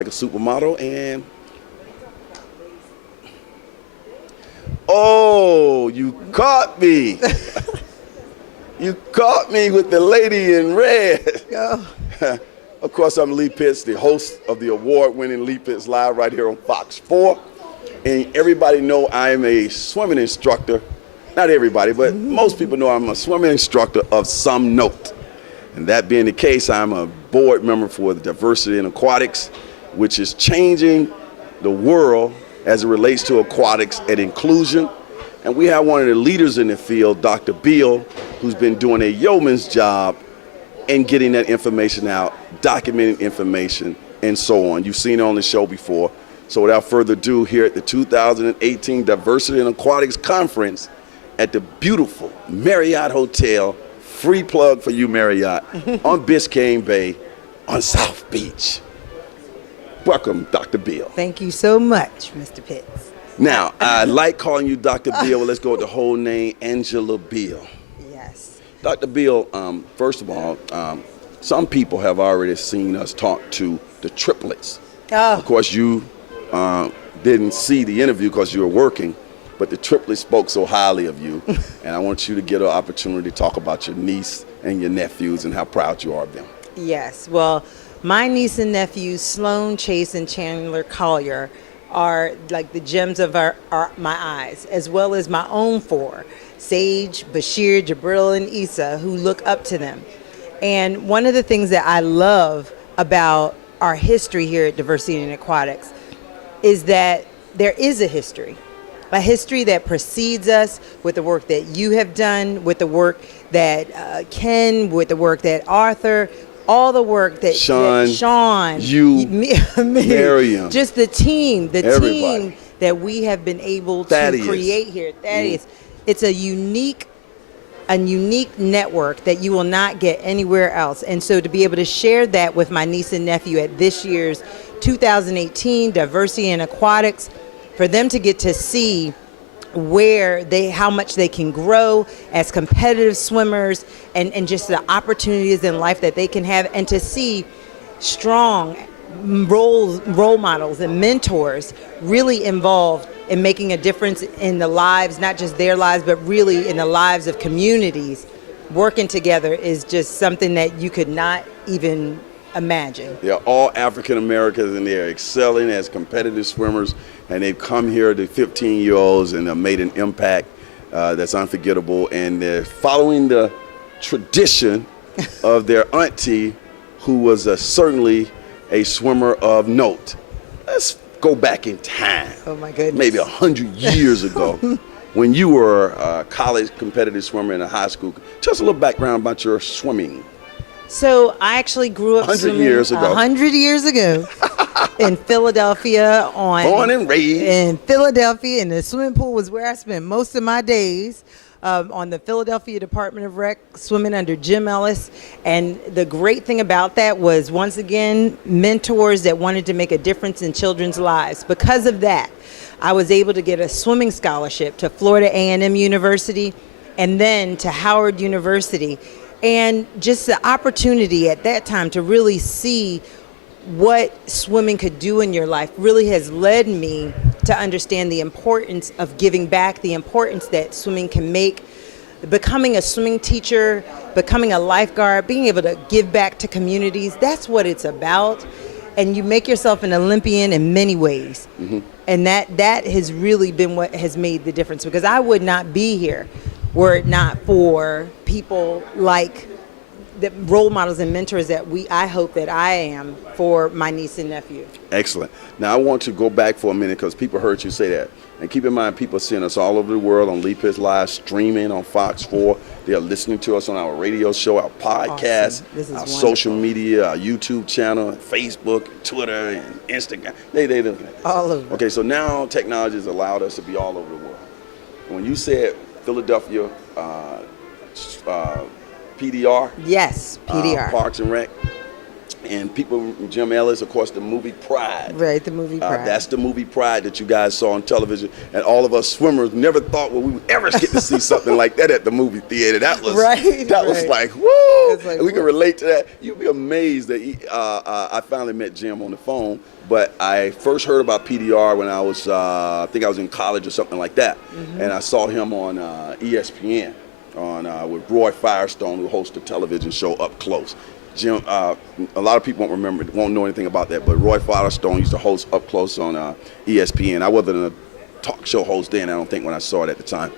like a supermodel. And oh, you caught me. You caught me with the lady in red. Go. Of course, I'm Lee Pitts, the host of the award-winning Lee Pitts Live right here on Fox 4. And everybody know I am a swimming instructor. Not everybody, but most people know I'm a swimming instructor of some note. And that being the case, I'm a board member for the Diversity in Aquatics, which is changing the world as it relates to aquatics and inclusion. And we have one of the leaders in the field, Dr. Beale, who's been doing a yeoman's job in getting that information out, documenting information, and so on. You've seen it on the show before. So without further ado, here at the 2018 Diversity in Aquatics Conference at the beautiful Marriott Hotel, free plug for you, Marriott, on Biscayne Bay, on South Beach. Welcome, Dr. Beale. Thank you so much, Mr. Pitts. Now, I like calling you Dr. Beale. Let's go with the whole name, Angela Beale. Yes. Dr. Beale, first of all, some people have already seen us talk to the triplets. Oh. Of course, you didn't see the interview because you were working, but the triplets spoke so highly of you, and I want you to get an opportunity to talk about your niece and your nephews and how proud you are of them. Yes. Well, my niece and nephews, Sloan, Chase, and Chandler Collier, are like the gems of my eyes, as well as my own four, Sage, Bashir, Jabril, and Issa, who look up to them. And one of the things that I love about our history here at Diversity in Aquatics is that there is a history that precedes us, with the work that you have done, with the work that Ken, with the work that Arthur, all the work that Sean, you, me, Miriam, just the team everybody. That we have been able Thaddeus. to create here. Thaddeus, it's a unique network that you will not get anywhere else. And so to be able to share that with my niece and nephew at this year's 2018 Diversity in Aquatics, for them to get to see how much they can grow as competitive swimmers, and just the opportunities in life that they can have, and to see strong role models and mentors really involved in making a difference in the lives, not just their lives, but really in the lives of communities, working together is just something that you could not even imagine. They're all African Americans, and they're excelling as competitive swimmers, and they've come here, the 15-year-olds, and have made an impact that's unforgettable, and they're following the tradition of their auntie, who was certainly a swimmer of note. Let's go back in time. Oh my goodness. Maybe 100 years ago, when you were a college competitive swimmer in a high school. Tell us a little background about your swimming. So I actually grew up 100 years ago. 100 years ago in Philadelphia. Born and raised. In Philadelphia, and the swimming pool was where I spent most of my days, on the Philadelphia Department of Rec, swimming under Jim Ellis. And the great thing about that was, once again, mentors that wanted to make a difference in children's lives. Because of that, I was able to get a swimming scholarship to Florida A&M University, and then to Howard University. And just the opportunity at that time to really see what swimming could do in your life really has led me to understand the importance of giving back, the importance that swimming can make, becoming a swimming teacher, becoming a lifeguard, being able to give back to communities. That's what it's about. And you make yourself an Olympian in many ways. Mm-hmm. And that has really been what has made the difference, because I would not be here were it not for people like the role models and mentors that I hope that I am for my niece and nephew. Excellent. Now, I want to go back for a minute, because people heard you say that. And keep in mind, people are seeing us all over the world on Lee Pitts Live, streaming on Fox 4. They are listening to us on our radio show, our podcast, awesome. our social media, our YouTube channel, Facebook, Twitter, and Instagram. They look at this. All over. Okay, so now technology has allowed us to be all over the world. When you said Philadelphia PDR. Yes, PDR. Parks and Rec. And people, Jim Ellis, of course, the movie Pride. Right, the movie Pride. That's the movie Pride that you guys saw on television. And all of us swimmers never thought we would ever get to see something like that at the movie theater. That was was like, woo! Like, and we can relate to that. You'd be amazed that I finally met Jim on the phone. But I first heard about PDR when I was, I think I was in college or something like that. Mm-hmm. And I saw him on ESPN with Roy Firestone, who hosts the television show Up Close. Jim, a lot of people won't know anything about that, but Roy Firestone used to host Up Close on ESPN. I wasn't a talk show host then, I don't think, when I saw it at the time.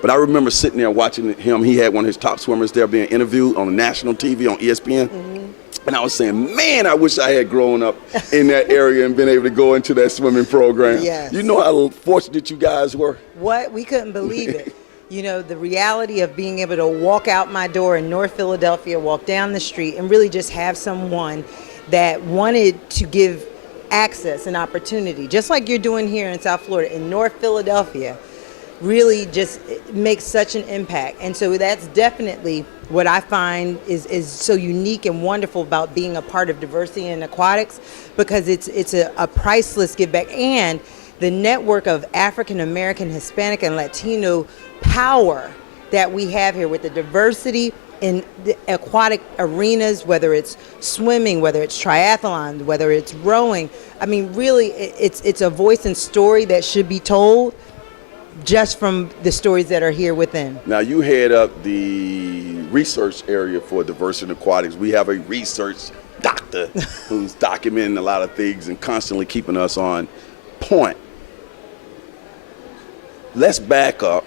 But I remember sitting there watching him. He had one of his top swimmers there being interviewed on national TV on ESPN. Mm-hmm. And I was saying, man, I wish I had grown up in that area and been able to go into that swimming program. Yes. You know how fortunate you guys were? What? We couldn't believe it. You know, the reality of being able to walk out my door in North Philadelphia, walk down the street, and really just have someone that wanted to give access and opportunity, just like you're doing here in South Florida, in North Philadelphia, really just makes such an impact. And so that's definitely what I find is so unique and wonderful about being a part of Diversity in Aquatics, because it's a priceless give back. And the network of African American, Hispanic, and Latino power that we have here with the diversity in the aquatic arenas, whether it's swimming, whether it's triathlon, whether it's rowing. I mean, really, it's a voice and story that should be told just from the stories that are here within. Now, you head up the research area for Diversity in Aquatics. We have a research doctor who's documenting a lot of things and constantly keeping us on point. Let's back up.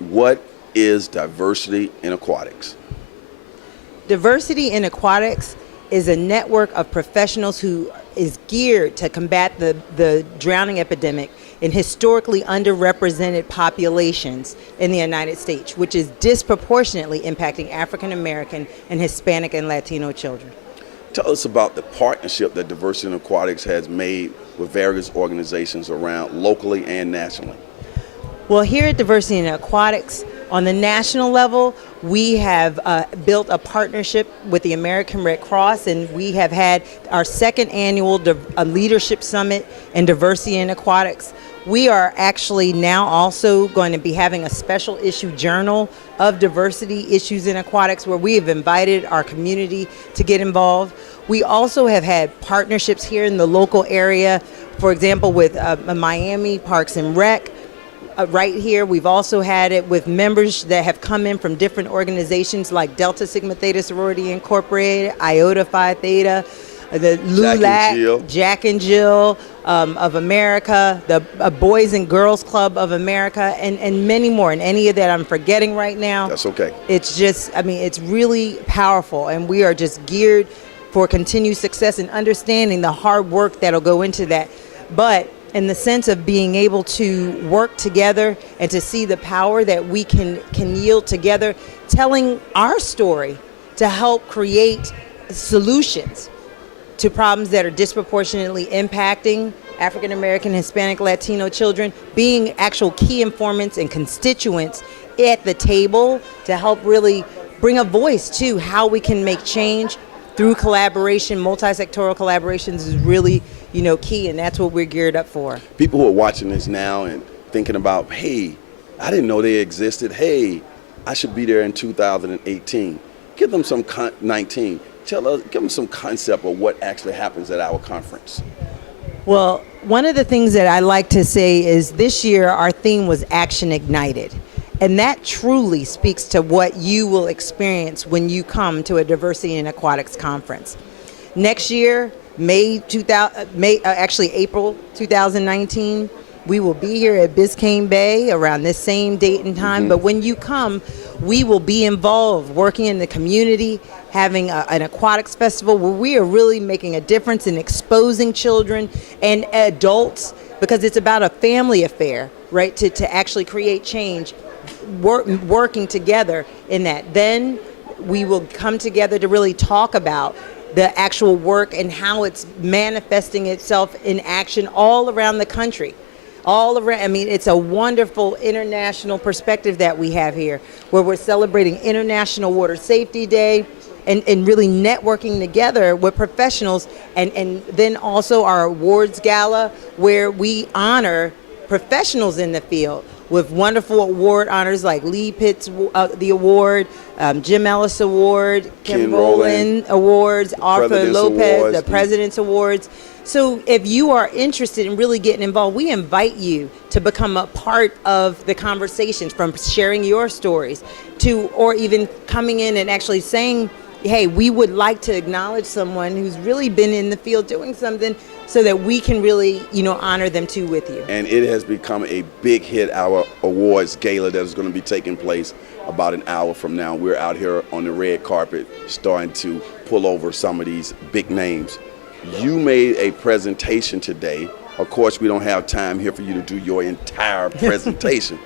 What is Diversity in Aquatics? Diversity in Aquatics is a network of professionals who is geared to combat the drowning epidemic in historically underrepresented populations in the United States, which is disproportionately impacting African American and Hispanic and Latino children. Tell us about the partnership that Diversity in Aquatics has made with various organizations around locally and nationally. Well, here at Diversity in Aquatics, on the national level, we have built a partnership with the American Red Cross, and we have had our second annual leadership summit in Diversity in Aquatics. We are actually now also going to be having a special issue journal of diversity issues in aquatics, where we have invited our community to get involved. We also have had partnerships here in the local area, for example, with Miami Parks and Rec. Right here, we've also had it with members that have come in from different organizations like Delta Sigma Theta Sorority Incorporated, Iota Phi Theta, the LULAC, Jack and Jill of America, the Boys and Girls Club of America, and many more. And any of that I'm forgetting right now. That's okay. It's just, I mean, it's really powerful, and we are just geared for continued success and understanding the hard work that'll go into that. But in the sense of being able to work together and to see the power that we can yield together, telling our story to help create solutions to problems that are disproportionately impacting African American, Hispanic, Latino children, being actual key informants and constituents at the table to help really bring a voice to how we can make change through collaboration. Multi-sectoral collaborations is really, key, and that's what we're geared up for. People who are watching this now and thinking about, hey, I didn't know they existed. Hey, I should be there in 2018. Give them some give them some concept of what actually happens at our conference. Well, one of the things that I like to say is this year our theme was Action Ignited. And that truly speaks to what you will experience when you come to a Diversity in Aquatics conference. Next year, April 2019, we will be here at Biscayne Bay around this same date and time. Mm-hmm. But when you come, we will be involved working in the community, having an aquatics festival where we are really making a difference in exposing children and adults, because it's about a family affair, right, to actually create change. Working together in that. Then we will come together to really talk about the actual work and how it's manifesting itself in action all around the country. All around, I mean, it's a wonderful international perspective that we have here, where we're celebrating International Water Safety Day and really networking together with professionals, and then also our awards gala where we honor professionals in the field with wonderful award honors like Lee Pitts, the award, Jim Ellis Award, Kim Rowland Awards, Arthur Lopez, Awards, the President's Awards. So if you are interested in really getting involved, we invite you to become a part of the conversations, from sharing your stories to, or even coming in and actually saying, hey, we would like to acknowledge someone who's really been in the field doing something, so that we can really, honor them too with you. And it has become a big hit, our awards gala that is going to be taking place about an hour from now. We're out here on the red carpet starting to pull over some of these big names. You made a presentation today. Of course, we don't have time here for you to do your entire presentation.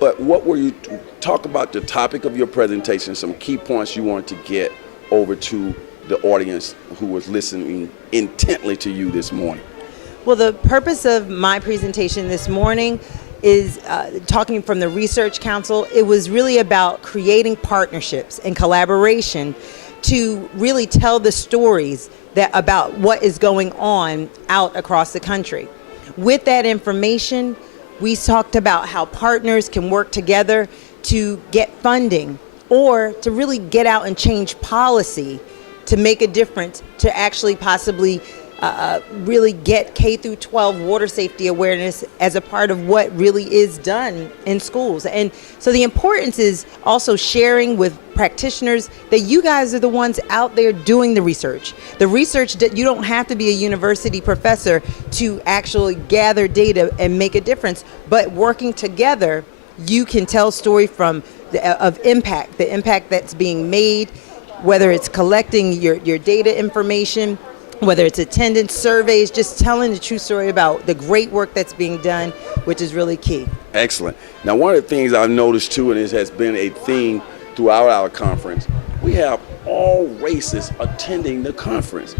But what were you, talk about the topic of your presentation, some key points you wanted to get over to the audience who was listening intently to you this morning. Well, the purpose of my presentation this morning is talking from the Research Council. It was really about creating partnerships and collaboration to really tell the stories about what is going on out across the country. With that information, we talked about how partners can work together to get funding or to really get out and change policy to make a difference, to actually possibly really get K through 12 water safety awareness as a part of what really is done in schools. And so the importance is also sharing with practitioners that you guys are the ones out there doing the research. The research that you don't have to be a university professor to actually gather data and make a difference, but working together, you can tell story of impact, the impact that's being made, whether it's collecting your data information, whether it's attendance surveys, just telling the true story about the great work that's being done, which is really key. Excellent. Now, one of the things I've noticed too, and this has been a theme throughout our conference, we have all races attending the conference.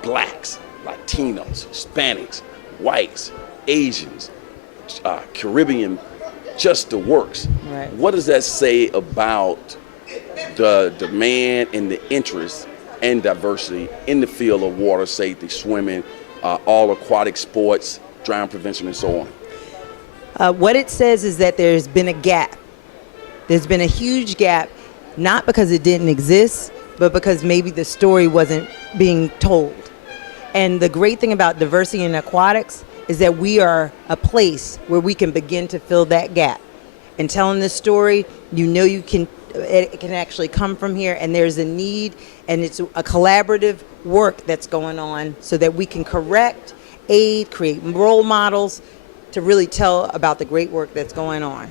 Blacks, Latinos, Hispanics, whites, Asians, Caribbean, just the works. Right. What does that say about the demand and the interest and diversity in the field of water safety, swimming, all aquatic sports, drown prevention, and so on? What it says is that there's been a gap. There's been a huge gap, not because it didn't exist, but because maybe the story wasn't being told. And the great thing about diversity in aquatics is that we are a place where we can begin to fill that gap. And telling this story, it can actually come from here, and there's a need, and it's a collaborative work that's going on so that we can correct, aid, create role models to really tell about the great work that's going on.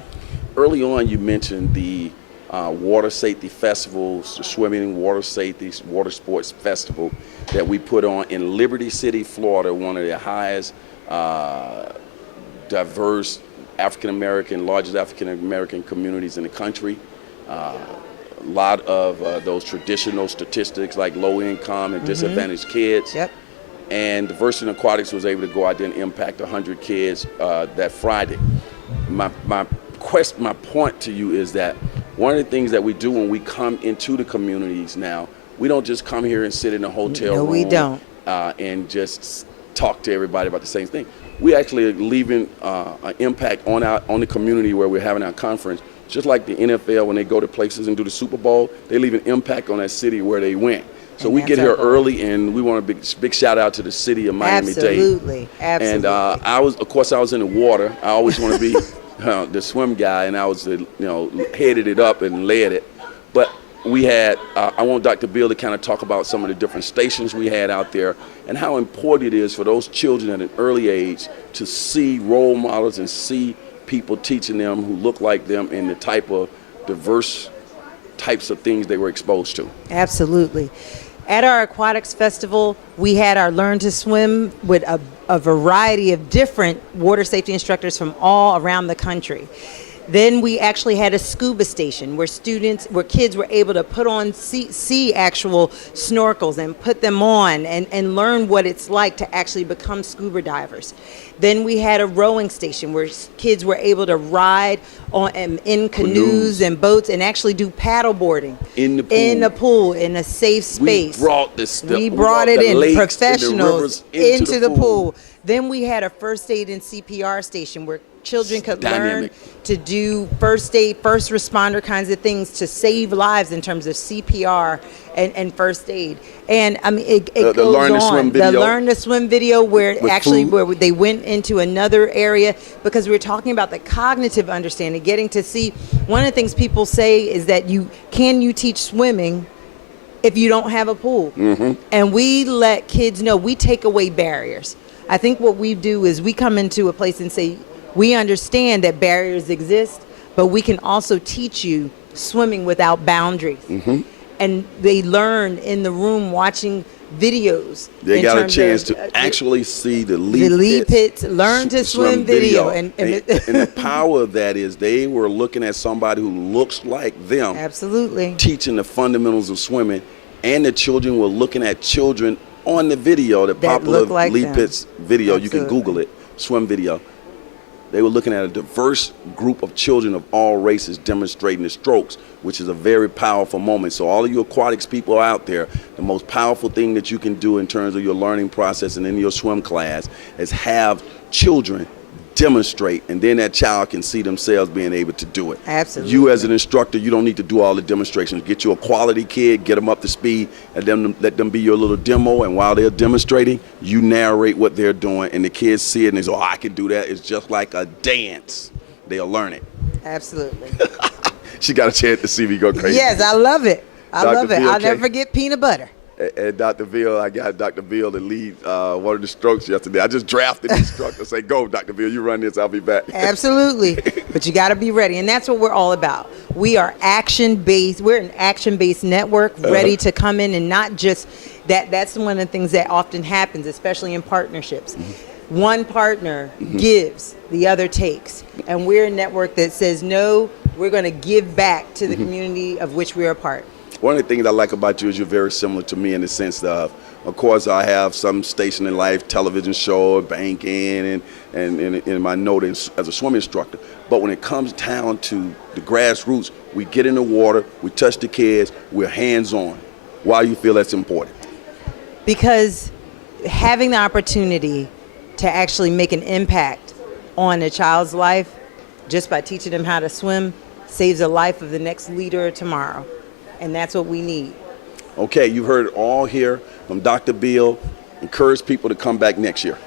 Early on, you mentioned the water safety festivals, the swimming, water safety, water sports festival that we put on in Liberty City, Florida, one of the highest diverse largest African American communities in the country. A lot of those traditional statistics like low income and disadvantaged kids. Yep. And Diversity in Aquatics was able to go out there and impact 100 kids that Friday. My point to you is that one of the things that we do when we come into the communities now, we don't just come here and sit in a hotel room. We don't. And just talk to everybody about the same thing. We actually are leaving an impact on the community where we're having our conference. Just like the NFL, when they go to places and do the Super Bowl, they leave an impact on that city where they went. So we get here early, and we want a big shout out to the city of Miami-Dade. Absolutely. And I was in the water. I always want to be the swim guy, and I was headed it up and led it. But we had, I want Dr. Beale to kind of talk about some of the different stations we had out there and how important it is for those children at an early age to see role models and see people teaching them who look like them and the type of diverse types of things they were exposed to. Absolutely. At our Aquatics Festival, we had our Learn to Swim with a variety of different water safety instructors from all around the country. Then we actually had a scuba station where kids were able to put on, see actual snorkels and put them on and learn what it's like to actually become scuba divers. Then we had a rowing station where kids were able to ride in canoes and boats and actually do paddle boarding in the pool in a safe space. We brought it in, professionals into the pool. Then we had a first aid and CPR station where children could learn to do first aid, first responder kinds of things to save lives in terms of CPR and first aid. And I mean, it goes on. The Learn to Swim video where they went into another area because we were talking about the cognitive understanding, getting to see. One of the things people say is that you teach swimming if you don't have a pool? Mm-hmm. And we let kids know, we take away barriers. I think what we do is we come into a place and say, we understand that barriers exist, but we can also teach you swimming without boundaries. Mm-hmm. And they learn in the room watching videos. They got a chance to actually see the Lee Pitts learn to swim video. And the power of that is they were looking at somebody who looks like them. Absolutely. Teaching the fundamentals of swimming. And the children were looking at children on the video, the popular Lee Pitts video. Absolutely. You can Google it, swim video. They were looking at a diverse group of children of all races demonstrating the strokes, which is a very powerful moment. So all of you aquatics people out there, the most powerful thing that you can do in terms of your learning process and in your swim class is have children demonstrate, and then that child can see themselves being able to do it. Absolutely. You as an instructor, you don't need to do all the demonstrations. Get you a quality kid, get them up to speed, and let them be your little demo, and while they're demonstrating, you narrate what they're doing, and the kids see it and they say, oh, I can do that. It's just like a dance. They'll learn it. Absolutely. She got a chance to see me go crazy. Yes, I love it. I love it. Beale, I'll never forget peanut butter. And Dr. Beale, I got Dr. Beale to lead one of the strokes yesterday. I just drafted the instructor, say, go, Dr. Beale, you run this, I'll be back. Absolutely. But you got to be ready. And that's what we're all about. We are action-based. We're an action-based network ready to come in and not just that. That's one of the things that often happens, especially in partnerships. Mm-hmm. One partner gives, the other takes. And we're a network that says, no, we're going to give back to the community of which we're a part. One of the things I like about you is you're very similar to me in the sense of course, I have some station in life, television show, banking, and my note as a swimming instructor. But when it comes down to the grassroots, we get in the water, we touch the kids, we're hands-on. Why do you feel that's important? Because having the opportunity to actually make an impact on a child's life just by teaching them how to swim saves the life of the next leader tomorrow. And that's what we need. Okay, you heard it all here from Dr. Beale. Encourage people to come back next year.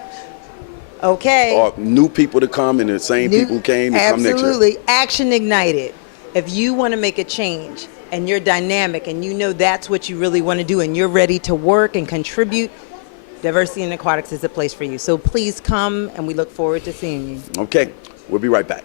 Okay. Or new people to come and the same people who came to come next year. Absolutely. Action ignited. If you want to make a change and you're dynamic and you know that's what you really want to do and you're ready to work and contribute, Diversity in Aquatics is a place for you. So please come, and we look forward to seeing you. Okay, we'll be right back.